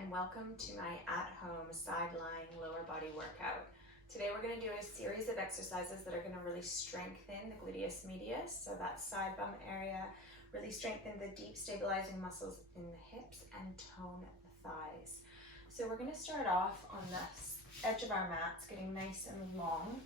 and welcome to my at-home side-lying lower body workout. Today we're going to do a series of exercises that are going to really strengthen the gluteus medius, so that side bum area, really strengthen the deep stabilizing muscles in the hips and tone the thighs. So we're going to start off on the edge of our mats, getting nice and long.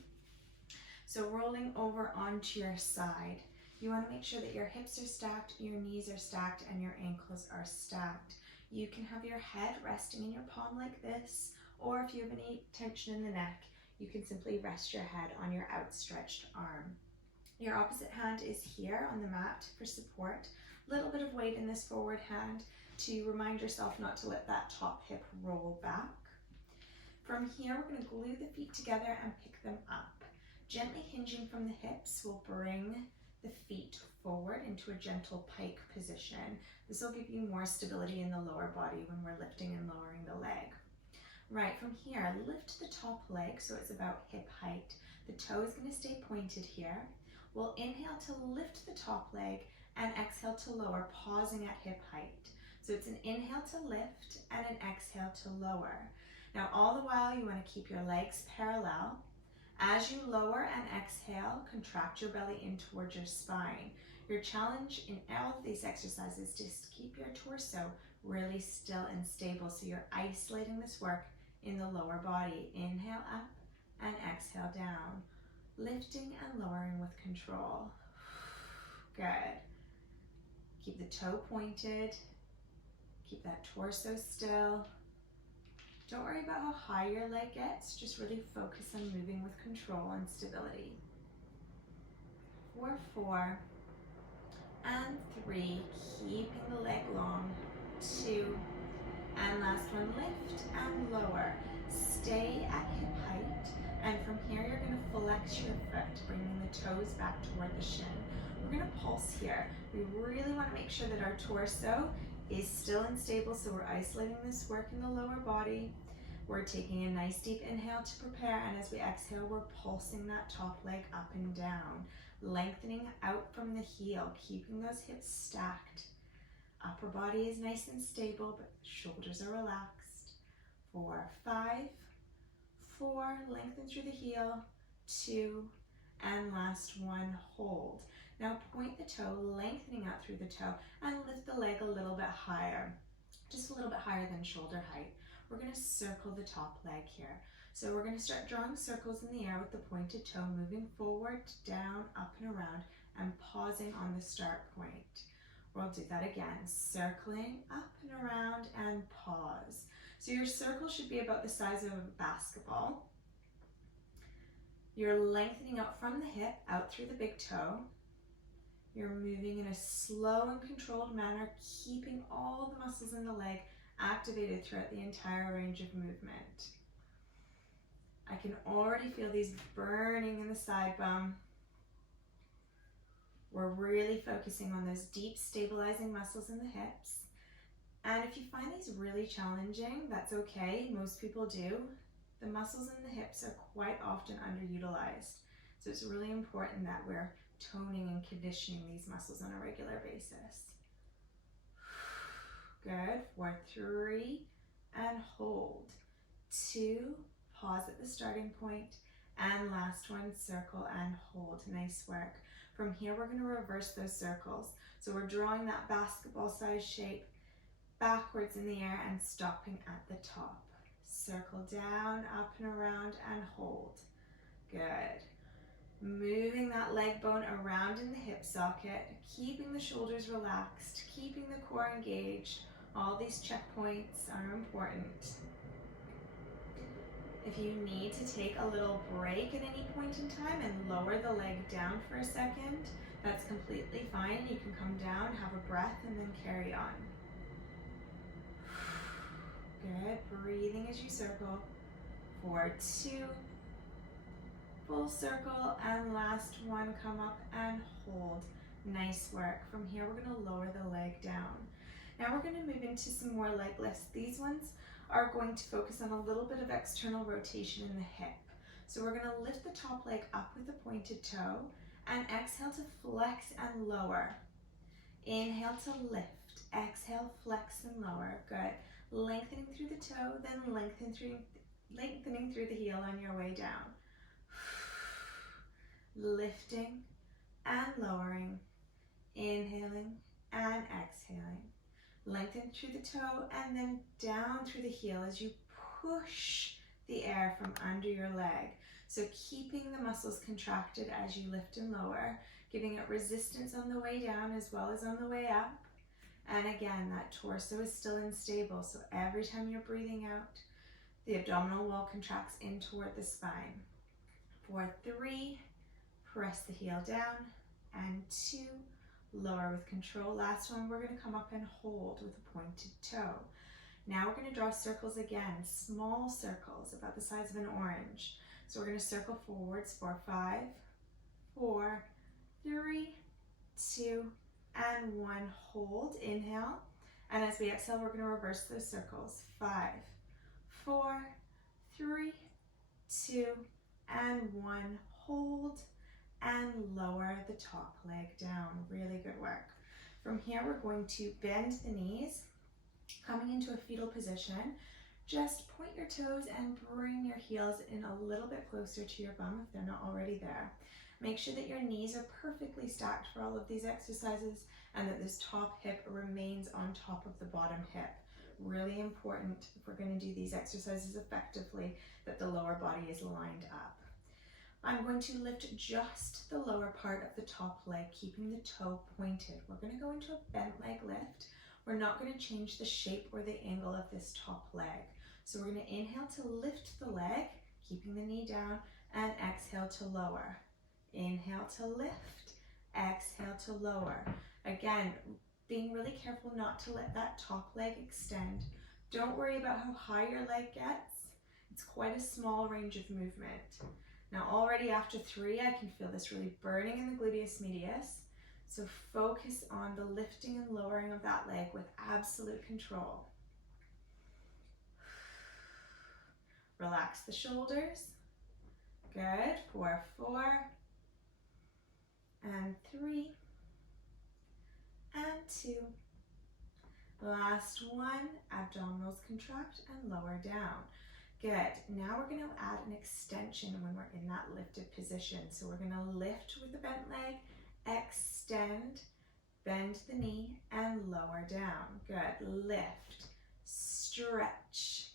So rolling over onto your side. You want to make sure that your hips are stacked, your knees are stacked, and your ankles are stacked. You can have your head resting in your palm like this, or if you have any tension in the neck, you can simply rest your head on your outstretched arm. Your opposite hand is here on the mat for support. A little bit of weight in this forward hand to remind yourself not to let that top hip roll back. From here, we're going to glue the feet together and pick them up. Gently hinging from the hips will bring the feet forward into a gentle pike position. This will give you more stability in the lower body when we're lifting and lowering the leg. Right, from here, lift the top leg so it's about hip height. The toe is going to stay pointed here. We'll inhale to lift the top leg and exhale to lower, pausing at hip height. So it's an inhale to lift and an exhale to lower. Now all the while you want to keep your legs parallel. As you lower and exhale, contract your belly in towards your spine. Your challenge in all of these exercises is to keep your torso really still and stable, so you're isolating this work in the lower body. Inhale up and exhale down, lifting and lowering with control. Good. Keep the toe pointed, keep that torso still. Don't worry about how high your leg gets, just really focus on moving with control and stability. 4, and 3, keeping the leg long. 2, and last one, lift and lower. Stay at hip height, and from here you're going to flex your foot, bringing the toes back toward the shin. We're going to pulse here. We really want to make sure that our torso is still and stable, so we're isolating this work in the lower body. We're taking a nice deep inhale to prepare, and as we exhale, we're pulsing that top leg up and down, lengthening out from the heel, keeping those hips stacked. Upper body is nice and stable, but shoulders are relaxed. 4, 4, lengthen through the heel. 2, and last one, hold. Now point the toe, lengthening out through the toe, and lift the leg a little bit higher, just a little bit higher than shoulder height. We're going to circle the top leg here. So we're going to start drawing circles in the air with the pointed toe, moving forward, down, up and around, and pausing on the start point. We'll do that again, circling up and around and pause. So your circle should be about the size of a basketball. You're lengthening out from the hip, out through the big toe. You're moving in a slow and controlled manner, keeping all the muscles in the leg activated throughout the entire range of movement. I can already feel these burning in the side bum. We're really focusing on those deep stabilizing muscles in the hips. And if you find these really challenging, that's okay. Most people do. The muscles in the hips are quite often underutilized. So it's really important that we're toning and conditioning these muscles on a regular basis. Good. 4, 3, and hold. 2, pause at the starting point, and last one, circle and hold. Nice work. From here, we're going to reverse those circles. So we're drawing that basketball size shape backwards in the air and stopping at the top. Circle down, up and around, and hold. Good. Moving that leg bone around in the hip socket, keeping the shoulders relaxed, keeping the core engaged. All these checkpoints are important. If you need to take a little break at any point in time and lower the leg down for a second, that's completely fine. You can come down, have a breath, and then carry on. Good, breathing as you circle. 4, 2, full circle, and last one, come up and hold. Nice work. From here, we're going to lower the leg down. Now we're going to move into some more leg lifts. These ones are going to focus on a little bit of external rotation in the hip. So we're going to lift the top leg up with a pointed toe and exhale to flex and lower. Inhale to lift, exhale, flex and lower. Good. lengthening through the toe, then lengthening through the heel on your way down. Lifting and lowering, inhaling and exhaling. Lengthen through the toe and then down through the heel as you push the air from under your leg. So keeping the muscles contracted as you lift and lower, giving it resistance on the way down as well as on the way up. And again, that torso is still unstable, so every time you're breathing out, the abdominal wall contracts in toward the spine. For 3, press the heel down, and 2, lower with control. Last one, we're going to come up and hold with a pointed toe. Now we're going to draw circles again, small circles about the size of an orange. So we're going to circle forwards for 5, 4, 3, 2, and 1. Hold, inhale. And as we exhale, we're going to reverse those circles. 5, 4, 3, 2, and 1. Hold and lower the top leg down. Really good work. From here, we're going to bend the knees, coming into a fetal position. Just point your toes and bring your heels in a little bit closer to your bum if they're not already there. Make sure that your knees are perfectly stacked for all of these exercises and that this top hip remains on top of the bottom hip. Really important if we're going to do these exercises effectively that the lower body is lined up. I'm going to lift just the lower part of the top leg, keeping the toe pointed. We're going to go into a bent leg lift. We're not going to change the shape or the angle of this top leg. So we're going to inhale to lift the leg, keeping the knee down, and exhale to lower. Inhale to lift, exhale to lower. Again, being really careful not to let that top leg extend. Don't worry about how high your leg gets. It's quite a small range of movement. Now already after 3, I can feel this really burning in the gluteus medius. So focus on the lifting and lowering of that leg with absolute control. Relax the shoulders. Good. 4, 4, and 3, and 2. Last one, abdominals contract and lower down. Good. Now we're going to add an extension when we're in that lifted position. So we're going to lift with the bent leg, extend, bend the knee, and lower down. Good. Lift, stretch,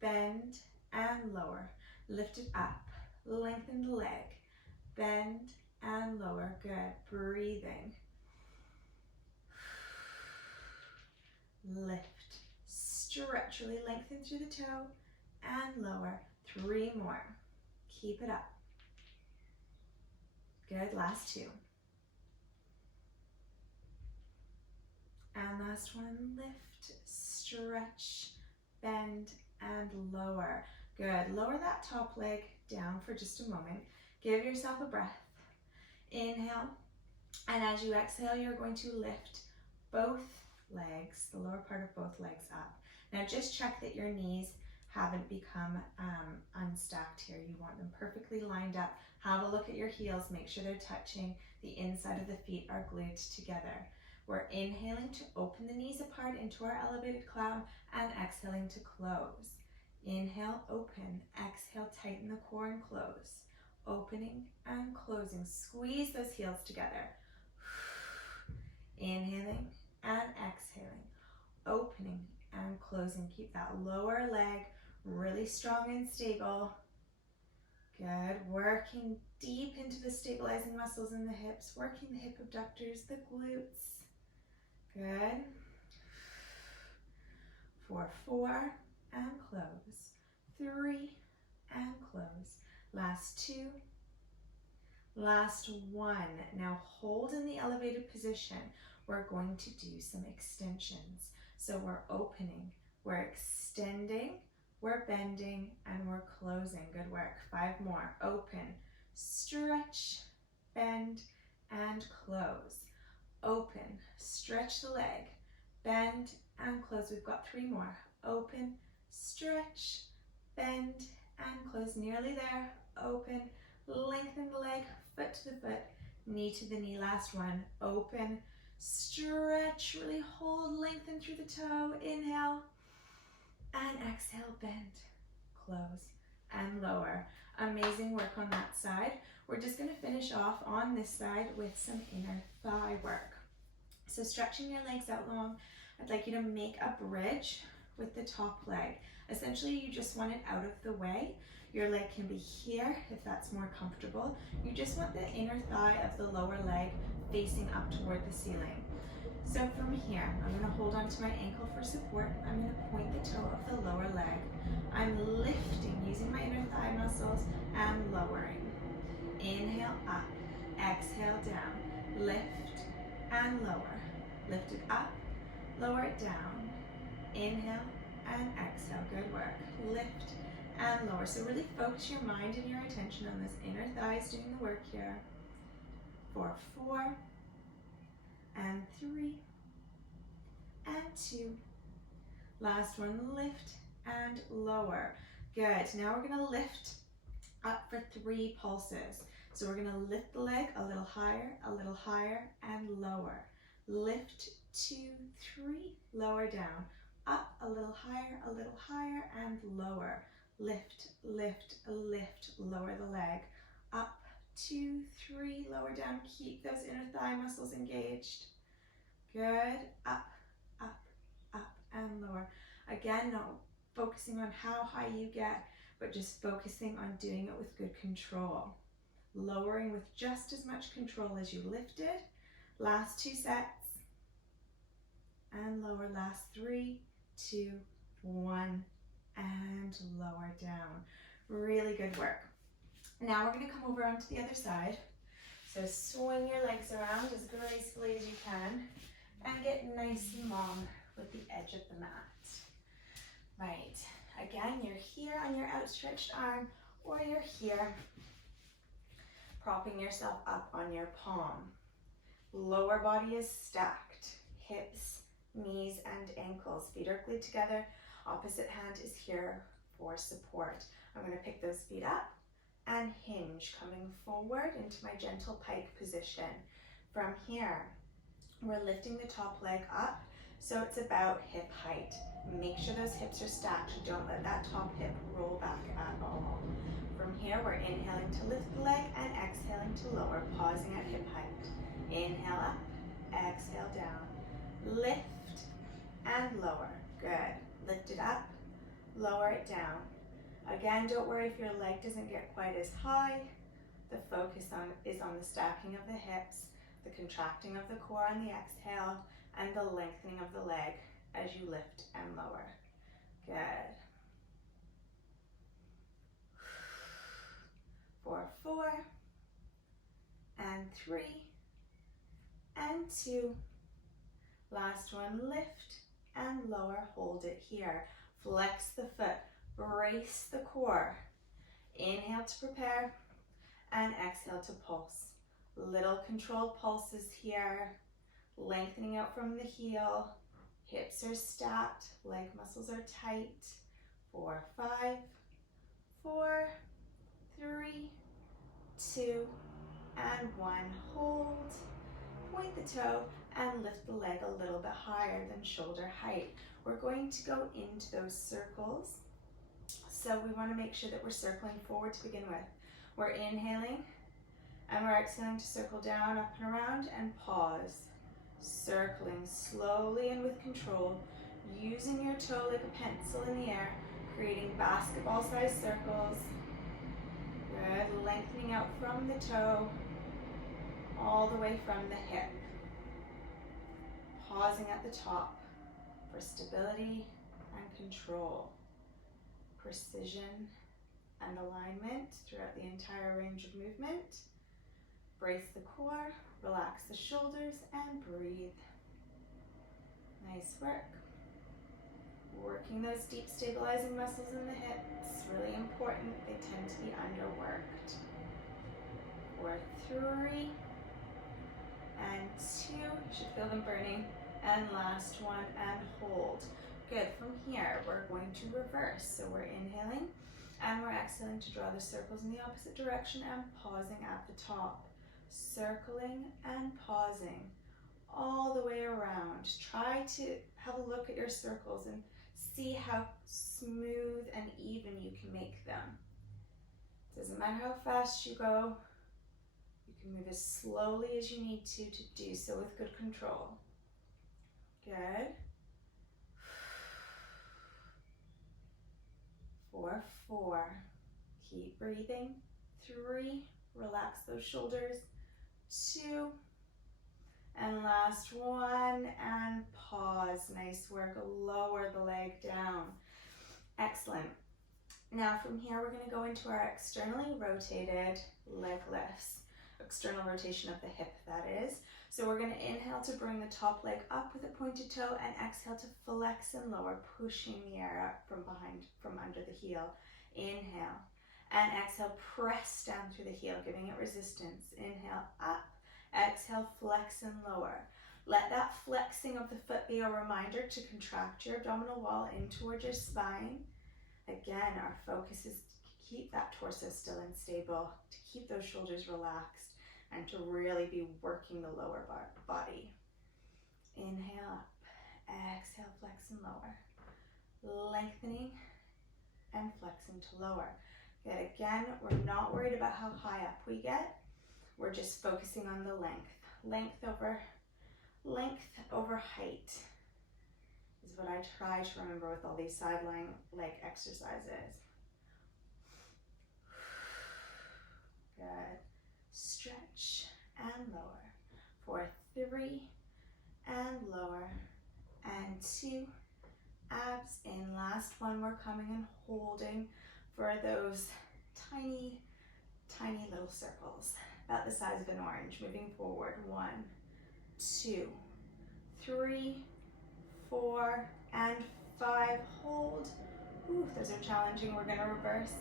bend, and lower. Lift it up, lengthen the leg, bend, and lower. Good. Breathing. Lift, stretch, really lengthen through the toe, and lower. 3 more. Keep it up. Good. Last 2. And last one. Lift, stretch, bend, and lower. Good. Lower that top leg down for just a moment. Give yourself a breath. Inhale. And as you exhale, you're going to lift both legs, the lower part of both legs up. Now just check that your knees haven't become unstacked here. You want them perfectly lined up. Have a look at your heels. Make sure they're touching the inside of the feet are glued together. We're inhaling to open the knees apart into our elevated clown and exhaling to close. Inhale, open. Exhale, tighten the core and close. Opening and closing. Squeeze those heels together. Inhaling and exhaling. Opening and closing. Keep that lower leg really strong and stable. Good. Working deep into the stabilizing muscles in the hips. Working the hip abductors, the glutes. Good. 4, 4, and close. 3, and close. Last 2. Last 1. Now hold in the elevated position. We're going to do some extensions. So we're opening, we're extending, we're bending, and we're closing. Good work. 5 more. Open, stretch, bend, and close. Open, stretch the leg, bend, and close. We've got 3 more. Open, stretch, bend, and close. Nearly there. Open, lengthen the leg, foot to the foot, knee to the knee. Last one. Open, stretch, really hold, lengthen through the toe. Inhale, and exhale, bend, close, and lower. Amazing work on that side. We're just gonna finish off on this side with some inner thigh work. So stretching your legs out long, I'd like you to make a bridge with the top leg. Essentially, you just want it out of the way. Your leg can be here if that's more comfortable. You just want the inner thigh of the lower leg facing up toward the ceiling. So from here, I'm gonna hold on to my ankle for support. I'm gonna point the toe of the lower leg. I'm lifting using my inner thigh muscles and lowering. Inhale up, exhale down, lift and lower. Lift it up, lower it down. Inhale and exhale, good work. Lift and lower. So really focus your mind and your attention on this inner thighs doing the work here. For 4, and 3, and 2. Last one, lift and lower. Good, now we're gonna lift up for 3 pulses. So we're gonna lift the leg a little higher, and lower. Lift 2, 3, lower down. Up a little higher, and lower. Lift, lift, lift, lower the leg. Up, 2, 3, lower down. Keep those inner thigh muscles engaged. Good, up, up, up, and lower. Again, not focusing on how high you get, but just focusing on doing it with good control. Lowering with just as much control as you lifted. Last 2 sets. And lower, last 3, 2, 1, and lower down. Really good work. Now we're gonna come over onto the other side. So swing your legs around as gracefully as you can and get nice and long with the edge of the mat. Right, again, you're here on your outstretched arm or you're here propping yourself up on your palm. Lower body is stacked, hips, knees, and ankles. Feet are glued together. Opposite hand is here for support. I'm gonna pick those feet up and hinge, coming forward into my gentle pike position. From here, we're lifting the top leg up, so it's about hip height. Make sure those hips are stacked. Don't let that top hip roll back at all. From here, we're inhaling to lift the leg and exhaling to lower, pausing at hip height. Inhale up, exhale down. Lift and lower. Good. Lift it up, lower it down. Again, don't worry if your leg doesn't get quite as high. The focus is on the stacking of the hips, the contracting of the core on the exhale, and the lengthening of the leg as you lift and lower. Good. For 4, and 3, and 2. Last one, lift and lower, hold it here. Flex the foot, brace the core. Inhale to prepare, and exhale to pulse. Little controlled pulses here, lengthening out from the heel. Hips are stacked, leg muscles are tight. 4, 5, 4, 3, 2, and 1. Hold, point the toe, and lift the leg a little bit higher than shoulder height. We're going to go into those circles. So we want to make sure that we're circling forward to begin with. We're inhaling and we're exhaling to circle down, up and around, and pause. Circling slowly and with control, using your toe like a pencil in the air, creating basketball-sized circles. Good, lengthening out from the toe, all the way from the hip. Pausing at the top for stability and control. Precision and alignment throughout the entire range of movement. Brace the core, relax the shoulders, and breathe. Nice work. Working those deep stabilizing muscles in the hips, really important. They tend to be underworked. 4, 3, and 2. You should feel them burning. And last one, and hold. Good. From here, we're going to reverse. So we're inhaling and we're exhaling to draw the circles in the opposite direction and pausing at the top. Circling and pausing all the way around. Try to have a look at your circles and see how smooth and even you can make them. Doesn't matter how fast you go. You can move as slowly as you need to do so with good control. Good. 4, 4. Keep breathing. 3, relax those shoulders. 2, and last 1, and pause. Nice work. Lower the leg down. Excellent. Now from here, we're going to go into our externally rotated leg lifts. External rotation of the hip, that is. So we're going to inhale to bring the top leg up with a pointed toe, and exhale to flex and lower, pushing the air up from under the heel. Inhale, and exhale, press down through the heel, giving it resistance. Inhale, up, exhale, flex and lower. Let that flexing of the foot be a reminder to contract your abdominal wall in towards your spine. Again, our focus is to keep that torso still and stable, to keep those shoulders relaxed, and to really be working the lower body. Inhale up, exhale, flex and lower. Lengthening and flexing to lower. Good, again, we're not worried about how high up we get. We're just focusing on the length. Length over height is what I try to remember with all these sideline leg exercises. Good. Stretch and lower. For 3, and lower. And 2, abs in. Last one, we're coming and holding for those tiny, tiny little circles, about the size of an orange. Moving forward. 1, 2, 3, 4, and 5. Hold. Ooh, those are challenging. We're going to reverse.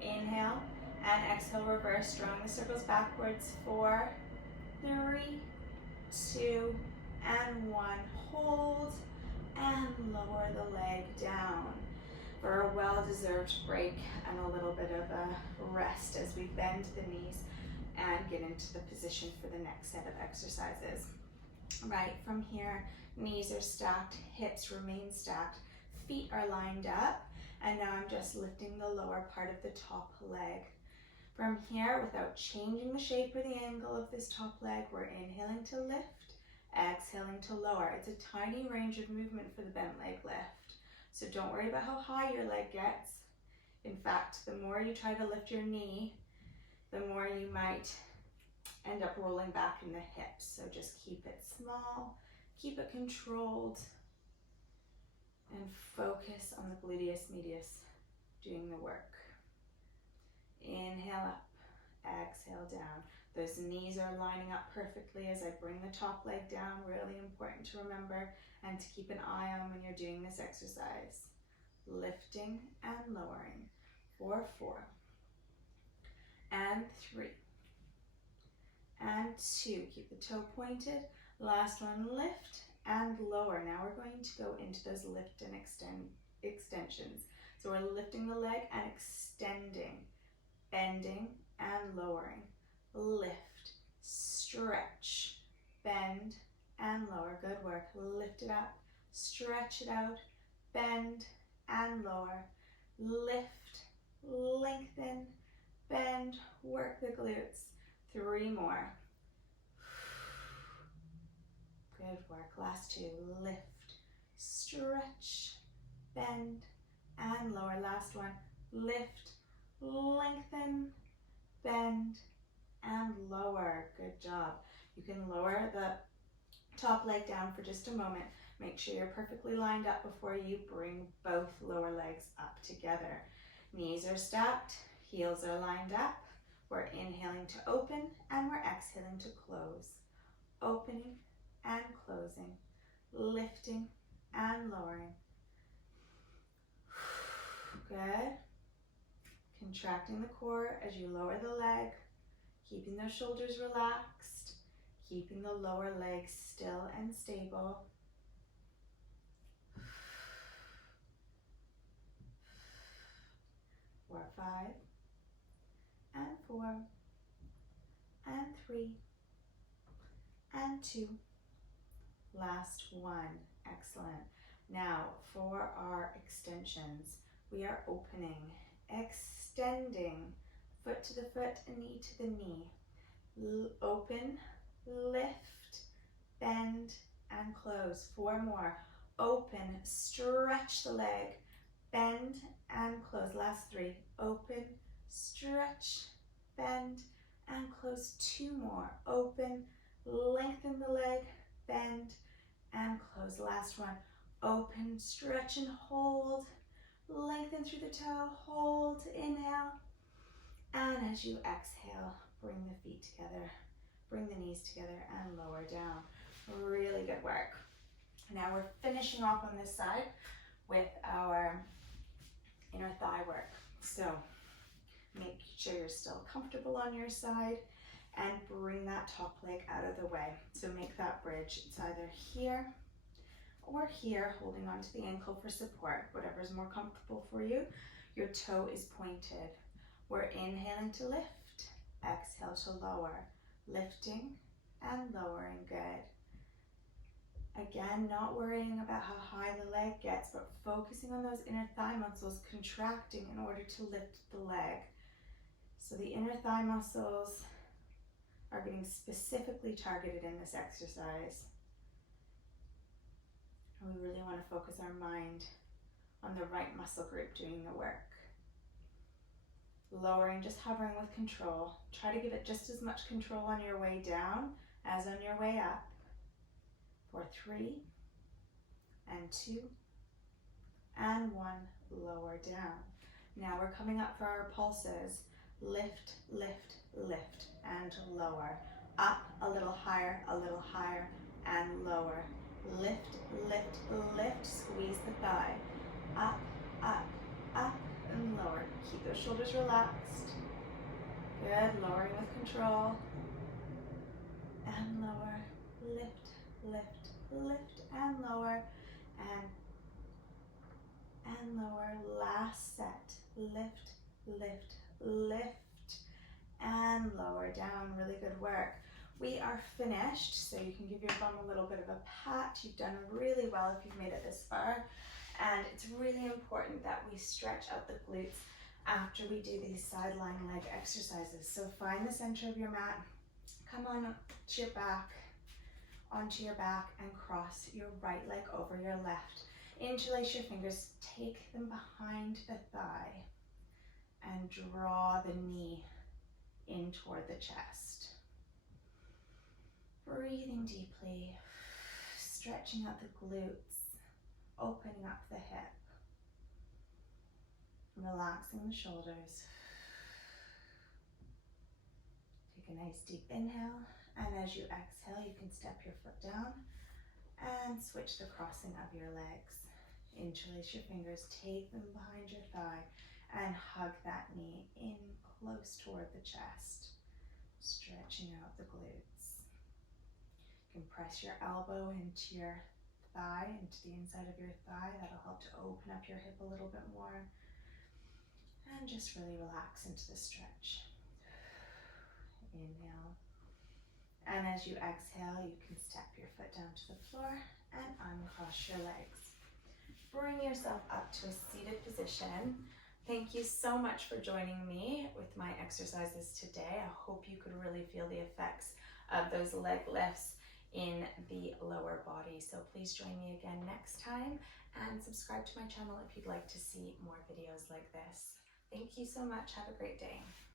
Inhale and exhale, reverse, drawing the circles backwards. 4, 3, 2, and 1. Hold and lower the leg down for a well-deserved break and a little bit of a rest as we bend the knees and get into the position for the next set of exercises. Right, from here, knees are stacked, hips remain stacked, feet are lined up, and now I'm just lifting the lower part of the top leg. From here, without changing the shape or the angle of this top leg, we're inhaling to lift, exhaling to lower. It's a tiny range of movement for the bent leg lift, so don't worry about how high your leg gets. In fact, the more you try to lift your knee, the more you might end up rolling back in the hips. So just keep it small, keep it controlled, and focus on the gluteus medius doing the work. Inhale up, exhale down. Those knees are lining up perfectly as I bring the top leg down. Really important to remember and to keep an eye on when you're doing this exercise. Lifting and lowering. 4, 4, and 3, and 2. Keep the toe pointed. Last one, lift and lower. Now we're going to go into those lift and extensions. So we're lifting the leg and extending, bending and lowering. Lift, stretch, bend and lower. Good work. Lift it up, stretch it out, bend and lower. Lift, lengthen, bend, work the glutes. 3 more. Good work. Last 2. Lift, stretch, bend, and lower. Last one. Lift, lengthen, bend, and lower. Good job. You can lower the top leg down for just a moment. Make sure you're perfectly lined up before you bring both lower legs up together. Knees are stacked, heels are lined up. We're inhaling to open and we're exhaling to close. Opening and closing, lifting and lowering. Good. Contracting the core as you lower the leg, keeping those shoulders relaxed, keeping the lower leg still and stable. Four, 5, and 4, and 3, and 2. Last one. Excellent. Now for our extensions, we are opening, extending, foot to the foot and knee to the knee. Open, lift, bend, and close. 4 more. Open, stretch the leg, bend, and close. Last 3. Open, stretch, bend, and close. 2 more. Open, lengthen the leg, bend, and close. Last one. Open, stretch, and hold. Lengthen through the toe, hold, inhale. And as you exhale, bring the feet together, bring the knees together, and lower down. Really good work. Now we're finishing off on this side with our inner thigh work. So make sure you're still comfortable on your side and bring that top leg out of the way. So make that bridge. It's either here or here, holding onto the ankle for support, whatever's more comfortable for you. Your toe is pointed. We're inhaling to lift, exhale to lower, lifting and lowering, good. Again, not worrying about how high the leg gets, but focusing on those inner thigh muscles contracting in order to lift the leg. So the inner thigh muscles are getting specifically targeted in this exercise. And we really want to focus our mind on the right muscle group doing the work. Lowering, just hovering with control. Try to give it just as much control on your way down as on your way up. For 3, and 2, and 1, lower down. Now we're coming up for our pulses. Lift, lift, lift, and lower. Up, a little higher, and lower. Lift, lift, lift, squeeze the thigh. Up, up, up, and lower. Keep those shoulders relaxed. Good, lowering with control. And lower, lift, lift, lift, and lower, and lower. Last set. Lift, lift, lift, and lower down. Really good work. We are finished, so you can give your bum a little bit of a pat. You've done really well if you've made it this far. And it's really important that we stretch out the glutes after we do these side lying leg exercises. So find the center of your mat, come on to your back, onto your back, and cross your right leg over your left. Interlace your fingers, take them behind the thigh, and draw the knee in toward the chest. Breathing deeply, stretching out the glutes, opening up the hip, relaxing the shoulders. Take a nice deep inhale, and as you exhale, you can step your foot down and switch the crossing of your legs. Interlace your fingers, take them behind your thigh, and hug that knee in close toward the chest, stretching out the glutes. You can press your elbow into your thigh, into the inside of your thigh. That'll help to open up your hip a little bit more. And just really relax into the stretch. Inhale. And as you exhale, you can step your foot down to the floor and uncross your legs. Bring yourself up to a seated position. Thank you so much for joining me with my exercises today. I hope you could really feel the effects of those leg lifts in the lower body. So please join me again next time and subscribe to my channel if you'd like to see more videos like this. Thank you so much. Have a great day.